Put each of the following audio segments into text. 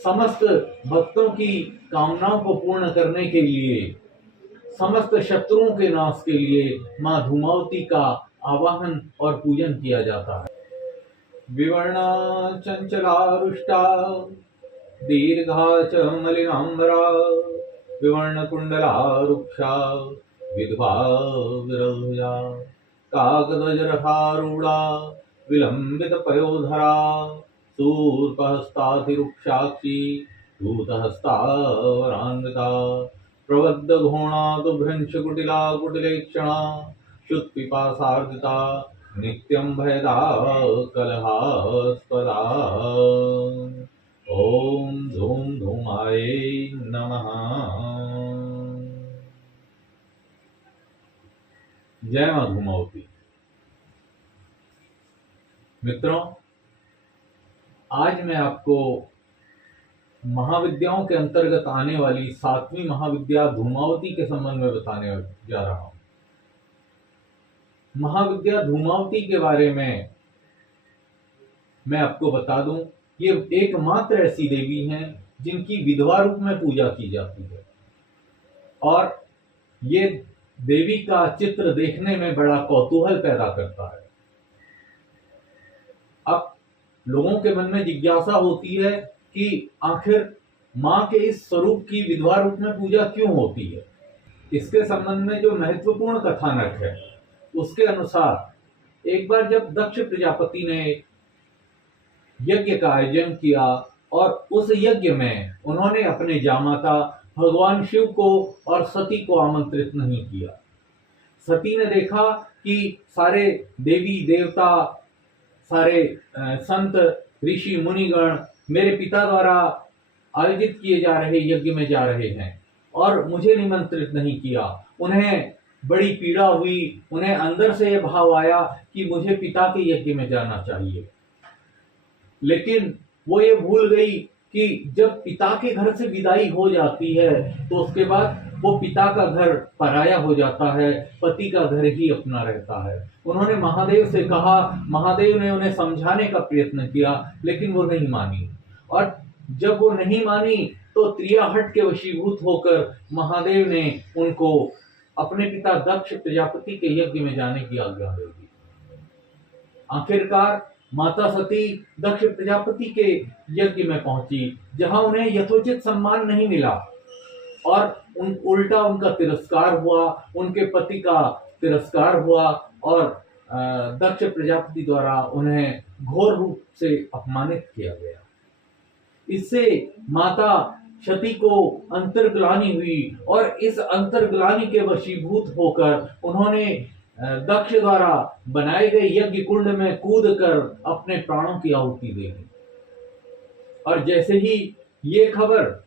समस्त भक्तों की कामनाओं को पूर्ण करने के लिए, समस्त शत्रुओं के नाश के लिए माँ धूमावती का आवाहन और पूजन किया जाता है। विवर्णा चंचलारुष्टा दीर्घा च मलिनाम्बरा विवर्णकुण्डला रुक्षा विधवा विरहुजा काकध्वजरथारूढा विलम्बितपयोधरा शूर्पहस्ताधिरुक्षाक्षी धूतहस्ता वरान्विता प्रबद्धघोणादुभ्रंशकुटिला कुटिलेक्षणा शुत्पिपासार्दिता नित्यं भयदा कलहास्पदा। ओम धूम धूमाय नमः। जय मां धूमावती। मित्रों, आज मैं आपको महाविद्याओं के अंतर्गत आने वाली 7वीं महाविद्या धूमावती के संबंध में बताने जा रहा हूं। महाविद्या धूमावती के बारे में मैं आपको बता दूं, ये एकमात्र ऐसी देवी हैं जिनकी विधवा रूप में पूजा की जाती है और ये देवी का चित्र देखने में बड़ा कौतूहल पैदा करता है। अब लोगों के मन में जिज्ञासा होती है कि आखिर मां के इस स्वरूप की विधवा रूप में पूजा क्यों होती है। इसके संबंध में जो महत्वपूर्ण कथानक है उसके अनुसार एक बार जब दक्ष प्रजापति ने यज्ञ का आयोजन किया और उस यज्ञ में उन्होंने अपने जामाता भगवान शिव को और सती को आमंत्रित नहीं किया। सती ने देखा कि सारे देवी देवता, सारे संत ऋषि मुनिगण मेरे पिता द्वारा आयोजित किए जा रहे यज्ञ में जा रहे हैं और मुझे निमंत्रित नहीं किया। उन्हें बड़ी पीड़ा हुई, उन्हें अंदर से यह भाव आया कि मुझे पिता के यज्ञ में जाना चाहिए। लेकिन वो ये भूल गई कि जब पिता के घर से विदाई हो जाती है तो उसके बाद वो पिता का घर पराया हो जाता है, पति का घर ही अपना रहता है। उन्होंने महादेव से कहा, महादेव ने उन्हें समझाने का प्रयत्न किया लेकिन वो नहीं मानी और जब वो नहीं मानी तो त्रियाहट के वशीभूत होकर महादेव ने उनको अपने पिता दक्ष प्रजापति के यज्ञ में जाने की आज्ञा दे दी। आखिरकार माता सती दक्ष प्रजापति के यज्ञ में पहुंची जहां उन्हें यथोचित सम्मान नहीं मिला और उल्टा उनका तिरस्कार हुआ, उनके पति का तिरस्कार हुआ और दक्ष प्रजापति द्वारा उन्हें घोर रूप से अपमानित किया गया। इससे माता सती को अंतर्ग्लानि हुई और इस अंतर्ग्लानि के वशीभूत होकर उन्होंने दक्ष द्वारा बनाए गए यज्ञ कुंड में कूदकर अपने प्राणों की आहुति दे दी। और जैसे ही ये खबर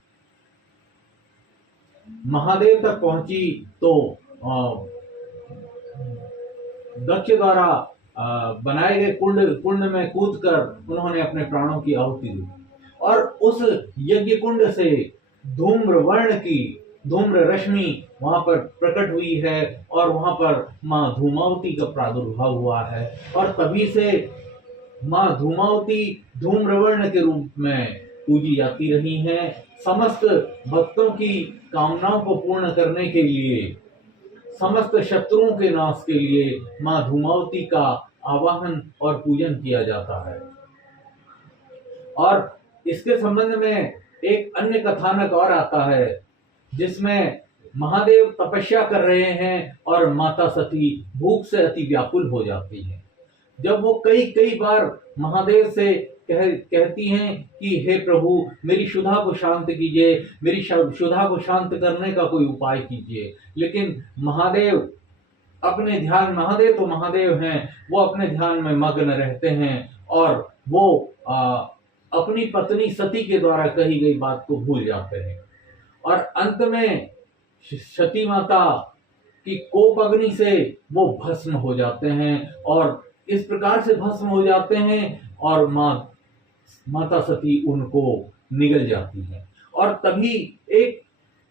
महादेव तक पहुंची तो दक्ष द्वारा बनाए गए कुंड में कूदकर उन्होंने अपने प्राणों की आहुति दी और उस यज्ञ कुंड से धूम्र वर्ण की धूम्र रश्मि वहां पर प्रकट हुई है और वहां पर मां धूमावती का प्रादुर्भाव हुआ है और तभी से मां धूमावती धूम्रवर्ण के रूप में पूजी जाती रही हैं। समस्त भक्तों की कामनाओं को पूर्ण करने के लिए, समस्त शत्रुओं के नाश के लिए मां धूमावती का आवाहन और पूजन किया जाता है। और इसके संबंध में एक अन्य कथानक और आता है जिसमें महादेव तपस्या कर रहे हैं और माता सती भूख से अति व्याकुल हो जाती हैं। जब वो कई बार महादेव से कहती हैं कि हे प्रभु, मेरी क्षुधा को शांत कीजिए, मेरी क्षुधा को शांत करने का कोई उपाय कीजिए, लेकिन महादेव अपने ध्यान, महादेव तो महादेव हैं, वो अपने ध्यान में मग्न रहते हैं और वो अपनी पत्नी सती के द्वारा कही गई बात को भूल जाते हैं और अंत में सती माता की कोप अग्नि से वो भस्म हो जाते हैं और इस प्रकार से भस्म हो जाते हैं और माता सती उनको निगल जाती है और तभी एक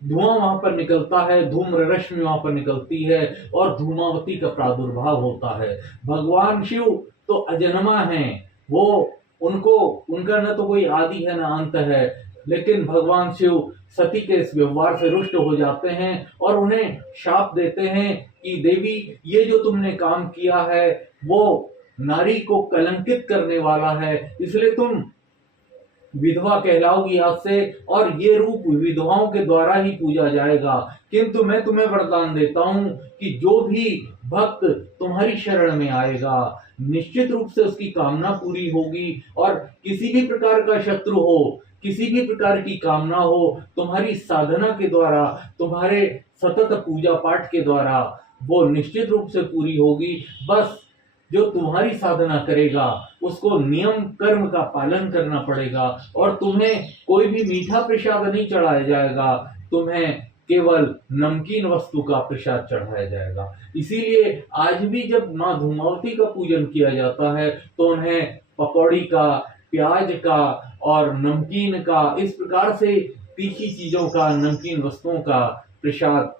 धुआं वहां पर निकलता है, धूम्र रश्मि वहां पर निकलती है और धूमावती का प्रादुर्भाव होता है। भगवान शिव तो अजन्मा हैं, वो उनका न तो कोई आदि है न अंत है, लेकिन भगवान शिव सती के इस व्यवहार से रुष्ट हो जाते हैं और उन्हें शाप देते हैं कि देवी, ये जो तुमने काम किया है वो नारी को कलंकित करने वाला है, इसलिए तुम विधवा कहलाओगी आज से, और ये रूप विधवाओं के द्वारा ही पूजा जाएगा। किंतु मैं तुम्हें वरदान देता हूं कि जो भी भक्त तुम्हारी शरण में आएगा, निश्चित रूप से उसकी कामना पूरी होगी, और किसी भी प्रकार का शत्रु हो, किसी भी प्रकार की कामना हो, तुम्हारी साधना के द्वारा, तुम्हारे सतत पूजा पाठ के द्वारा वो निश्चित रूप से पूरी होगी। बस जो तुम्हारी साधना करेगा उसको नियम कर्म का पालन करना पड़ेगा, और तुम्हें कोई भी मीठा प्रसाद नहीं चढ़ाया जाएगा, तुम्हें केवल नमकीन वस्तु का प्रसाद चढ़ाया जाएगा। इसीलिए आज भी जब माँ धूमावती का पूजन किया जाता है तो उन्हें पकौड़ी का, प्याज का और नमकीन का, इस प्रकार से तीखी चीजों का, नमकीन वस्तुओं का प्रसाद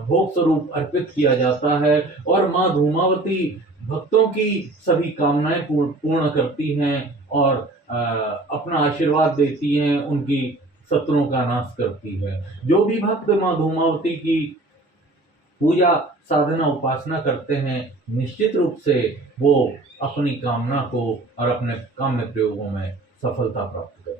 भोग स्वरूप अर्पित किया जाता है। और माँ धूमावती भक्तों की सभी कामनाएं पूर्ण करती हैं और अपना आशीर्वाद देती हैं, उनकी शत्रुओं का नाश करती है। जो भी भक्त माँ धूमावती की पूजा, साधना, उपासना करते हैं, निश्चित रूप से वो अपनी कामना को और अपने काम्य प्रयोगों में सफलता प्राप्त करते हैं।